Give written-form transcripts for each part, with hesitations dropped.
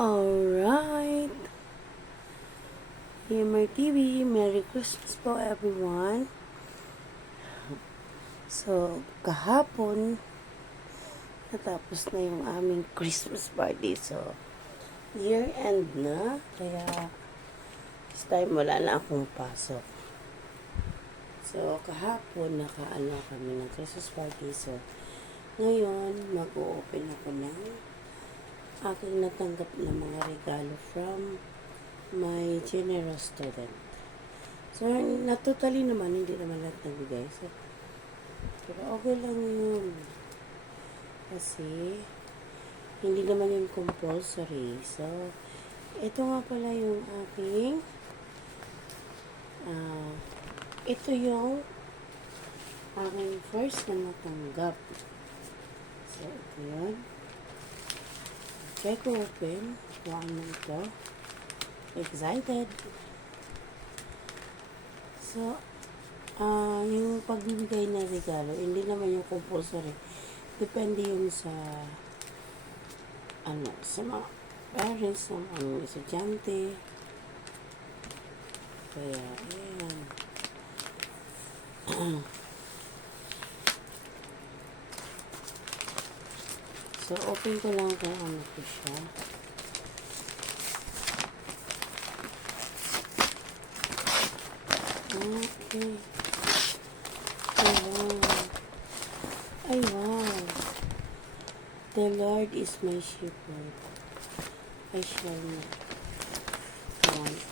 Alright, Gamer TV, Merry Christmas po everyone. So, kahapon, natapos na yung aming Christmas party. So, year-end na, kaya this time wala na akong pasok. So, kahapon, nakaano kami ng Christmas party. So, ngayon, mag-o-open ako ng aking natanggap na mga regalo from my generous student. So, totally naman, hindi naman lahat nagbigay. So, pero okay lang yun. Kasi, hindi naman yun compulsory. So, ito nga pala yung aking, ito yung aking first na natanggap. So, ito yun. Try ko open. Kung ano ito. Excited. So, yung pagbibigay na regalo, hindi naman yung compulsory. Depende yun sa, sa mga parents, sa mga estudyante. Kaya, ayan. So, open ko lang kung ano po siya. Okay. Ay, wow. Ay, wow. The Lord is my shepherd. I shall not want.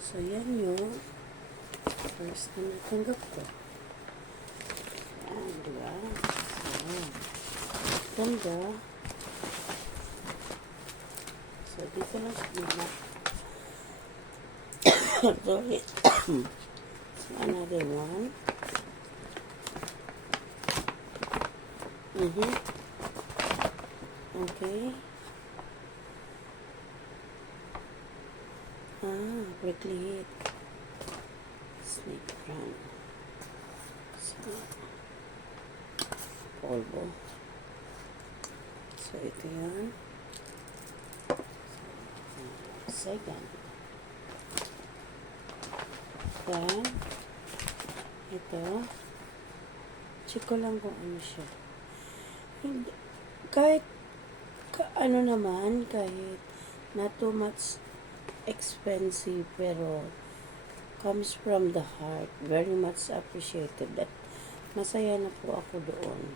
So, yan yung first na natanggap ko. Yan, diba? So, ganda. So, dito lang sa muna. Sorry. So, another one. Okay. Prickly heat. Snake run. So, polvo. So, ito yan. Second. Then, ito. Check ko lang kung ano siya. Kahit, ano naman, kahit not too much expensive, pero comes from the heart. Very much appreciated. That masaya na po ako doon.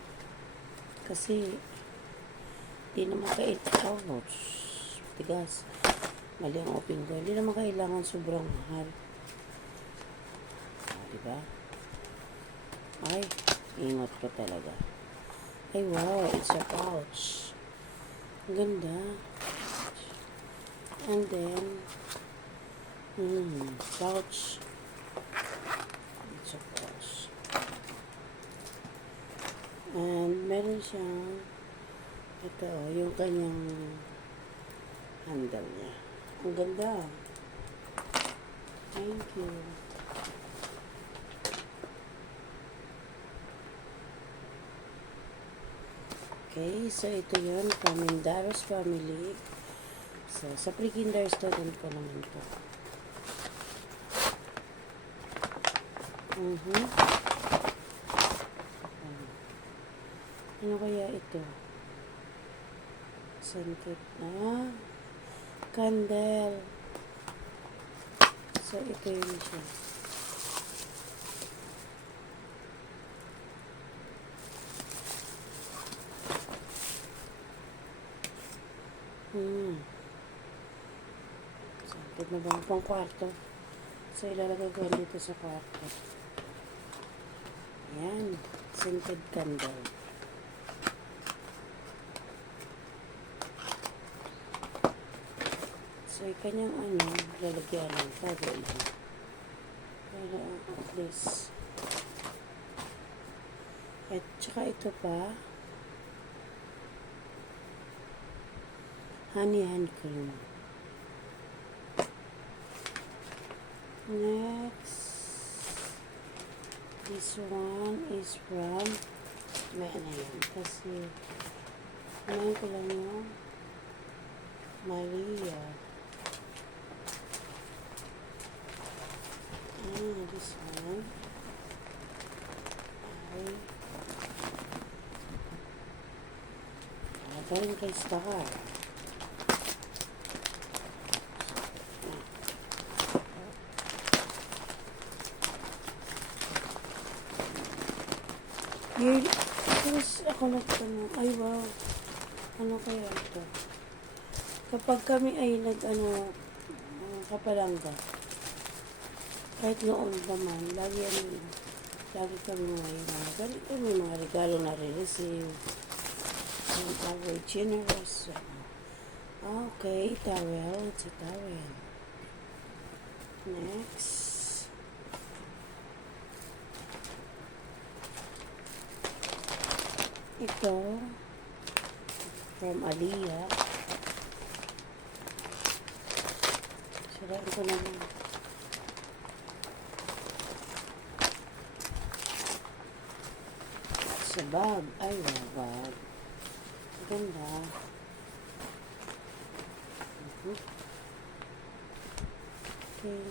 Kasi, di naman tigas. Mali ang open ko. Hindi naman kailangan sobrang mahal. Diba? Ay, ingat ko talaga. Ay, wow, it's a pouch. Ang ganda. And then, pouch. It's a pouch. And meron siyang, ito, yung kanyang handle niya. Ang ganda. Thank you. Okay, so ito yun, from Mindaros family. So, sa pre-kinder student ko naman po. Ano kaya ito? Scented na. Candle. So, ito yun siya. Scented na ba pang kwarto? So, ilalagay ko dito sa kwarto. Ayan. Scented candle. So, kanyang lalagyan ng tago lang. Pero, at least. At, saka ito pa. Honey hand cream. Next. This one is from, may ano yan. Kasi, ko lang yun. Maria. This one. Ay. Galing kay Star. Yearly. Tapos ako nagtanong, ay wow, ano kaya ito? Kapag kami ay kapalangga, kahit noon naman, lagi kami may mga regalo na re-receive. Very generous. Okay, towel. It's a towel. Next. Ito from Aliyah. Sirain ko naman. Sa bag. Ay, bag. Ganda. Okay.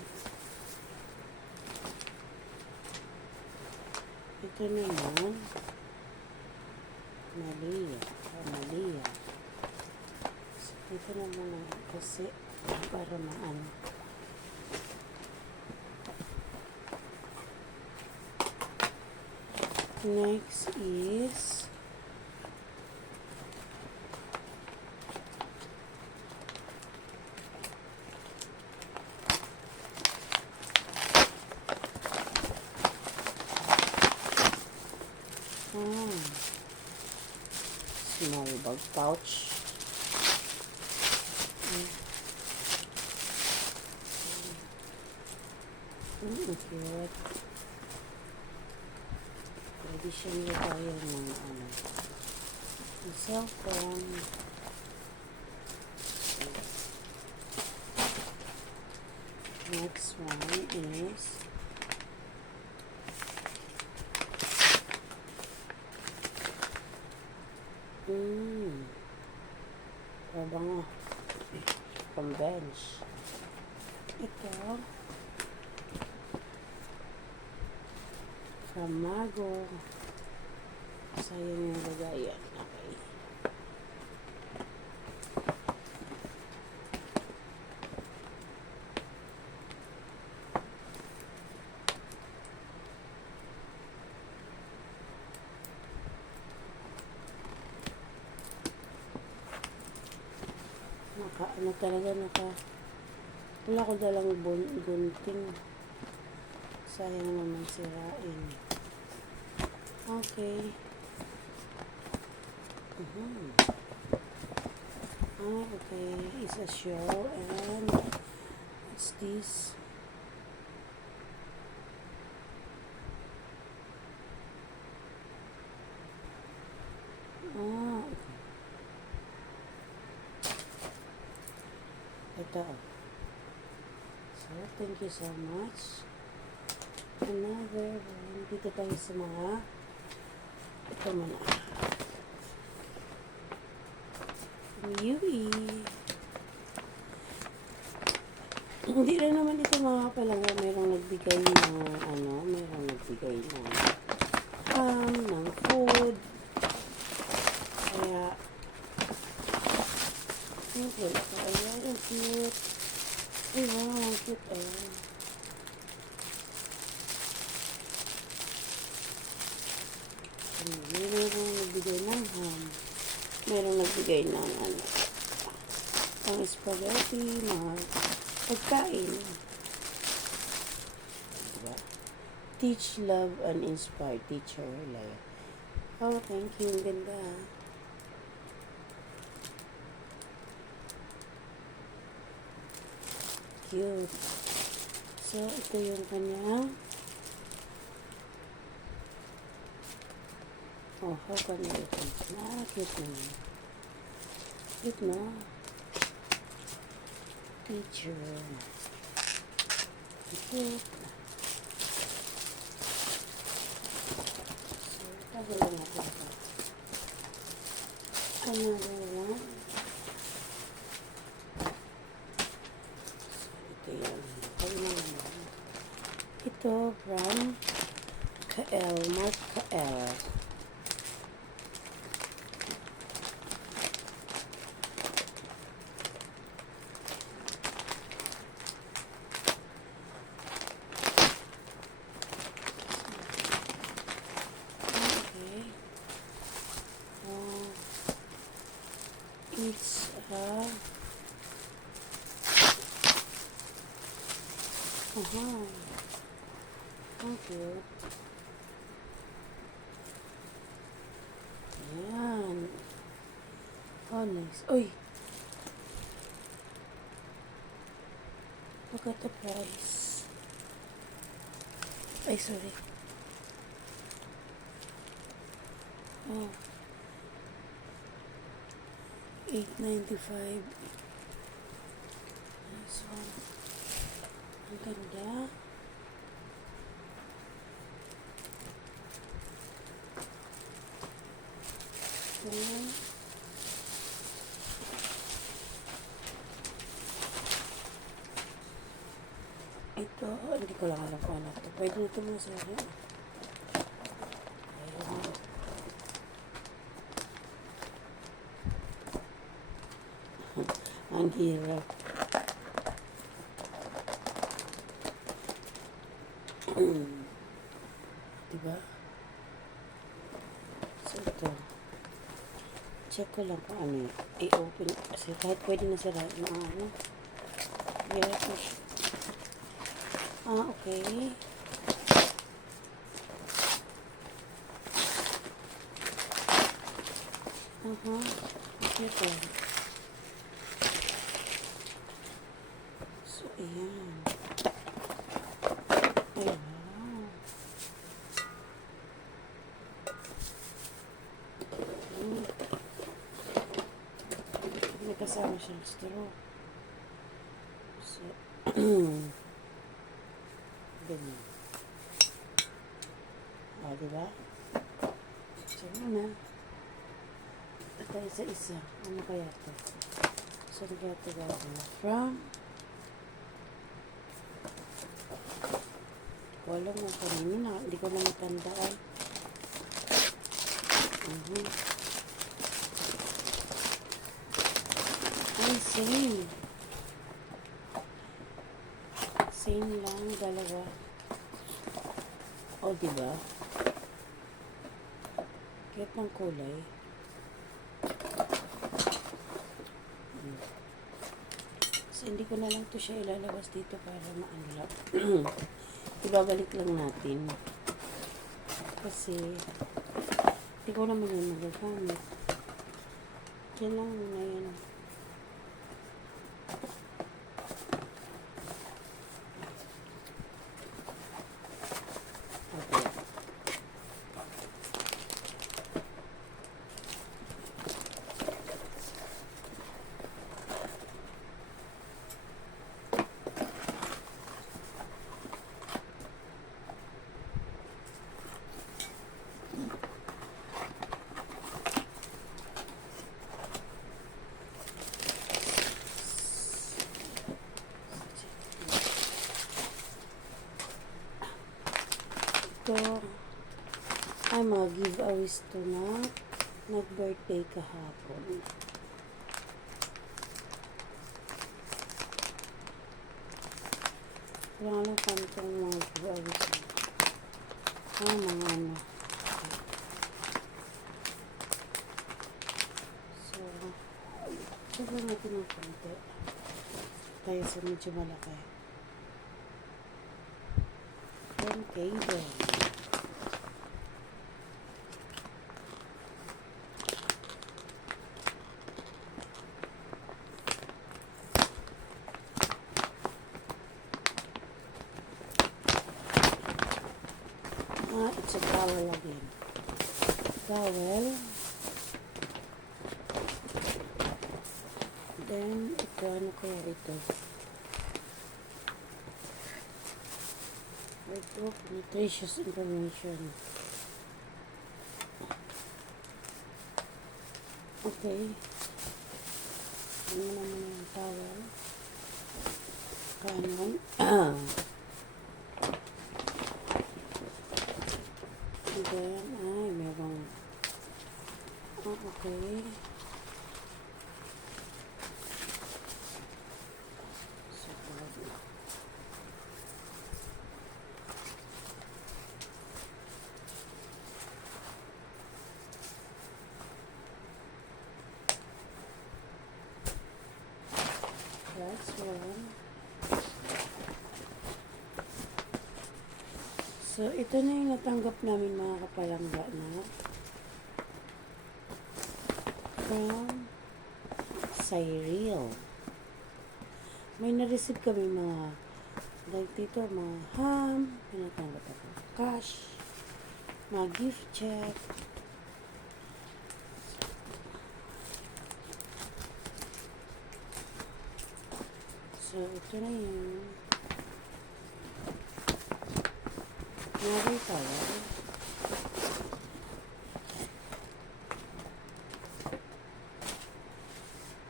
Ito naman. Malia. Ito naman kasi para maano. Next is small bag pouch. Cute. Pwede siya nilagayan ng cellphone. Next one is pabango from bench. Ito from Mago. Sayang yung lagayan. Okay. Wala ko dalang gunting. Sayang naman sirain. Okay. Okay. It's a show and what's this? Okay. Ito. So, thank you so much. Another one. Dito tayo sa mga ito muna. Yui. Hindi rin naman ito mga palangga. Mayroong nagbigay ng food. Kaya wala pa. Ayan, ang cute. Ay, wow, ang cute. Ayan. Mayroong nagbigay ng ham. Mayroong nagbigay ng pang spaghetti, mga pagkain. Diba? Teach, love, and inspire. Teacher, like. Oh, thank you. Ang ganda. Cute. So, ito yung kanya. Oh, how can you do it? Cute naman. Cute, no? Teacher. Cute. So, tagalan natin ito. Another one. Ito from Kael, Mark Kael. Okay. It's thank you. Ayan. Oh, nice. Uy! Look at the price. Ay, sorry. Oh. $8.95. Nice one. Ang ganda. Ayan. Ito, hindi ko lang alam kung ano ito. Pwede nito mga sari. Ayan. Ang hirap. Diba? So, ito. Check ko lang kung ano yun. I-open. Kasi kahit pwede na sira na ano. Yeah, okay. Ito. So, ayan. Ayan. May kasama siyang straw. So, ganyan. O, diba? So, muna. Ito isa-isa. Ano kaya ito? So, kaya ito gagawin? From wala mo kanina na. Hindi ko na matandaan. Ay, same. Same lang, dalawa. O, diba? Cute ng kulay. So, hindi ko na lang to siya ilalabas dito para ma-unlock. Ibabalik lang natin. Kasi, hindi ko naman yun magagamit. Yan lang muna yan. Ito ay mga giveaways to na nag-birthday kahapon. Wala lang pa itong mga giveaways. Mga ano. So, sabi natin ng konti. Tayo sa medyo malaki. From Cable. It's a towel again. Towel. Then, ito, ano kaya ito? Ito, nutritious information. Okay. Ano naman yung towel? Kanon. That's one. So, ito na yung natanggap namin mga kapalangga na from Cyril. May na-receive kami mga like dito, mga ham, pinatanggap ako cash, mga gift check. So, ito na yun. Nari pala.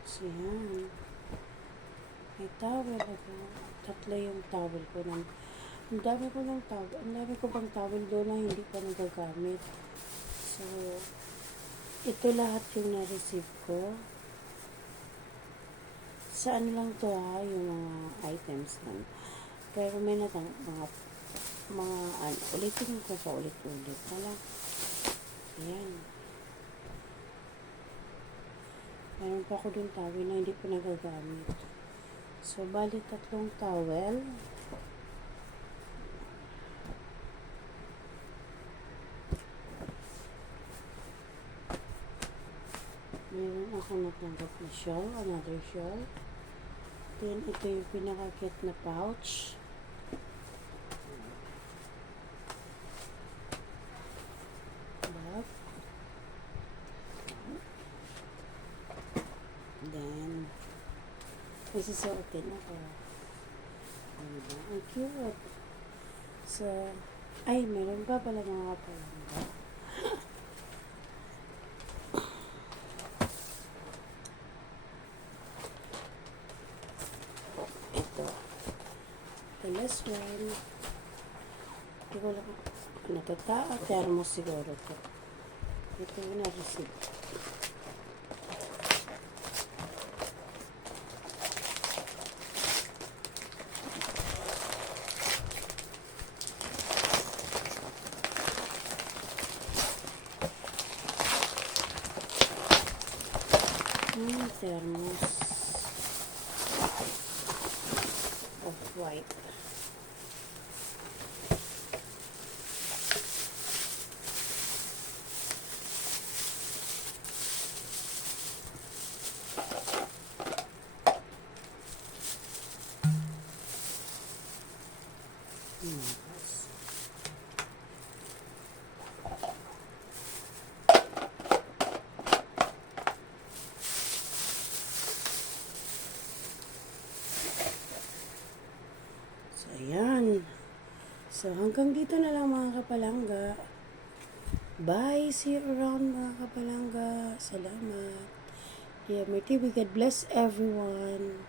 So, yan. May towel ako. Tatlo yung towel ko. Ang dami ko ng towel. Ang dami ko pang towel doon na hindi pa nagagamit. So, ito lahat yung na-receive ko. Sa ano lang to ha, yung mga items lang. Kaya kung may mga ulitin ko pa ulit-ulit. Wala. Ayan. Meron pa ako dun towel na hindi pa nagagamit. So, bali 3 towel. Meron ako natanggap na shawl, another shawl. Then, ito yung pinakakit na pouch. Bag. Then, may susuotin ako. Diba? Ang cute. So, ay, meron pa pala mga kapalangga. Ito. The last one. Hindi ko lang natata. Thermos siguro to. Ito yung na-receive. Thermos of white. So, ayan. So, hanggang dito na lang mga kapalangga. Bye. See you around mga kapalangga. Salamat. Yeah, may TV. God bless everyone.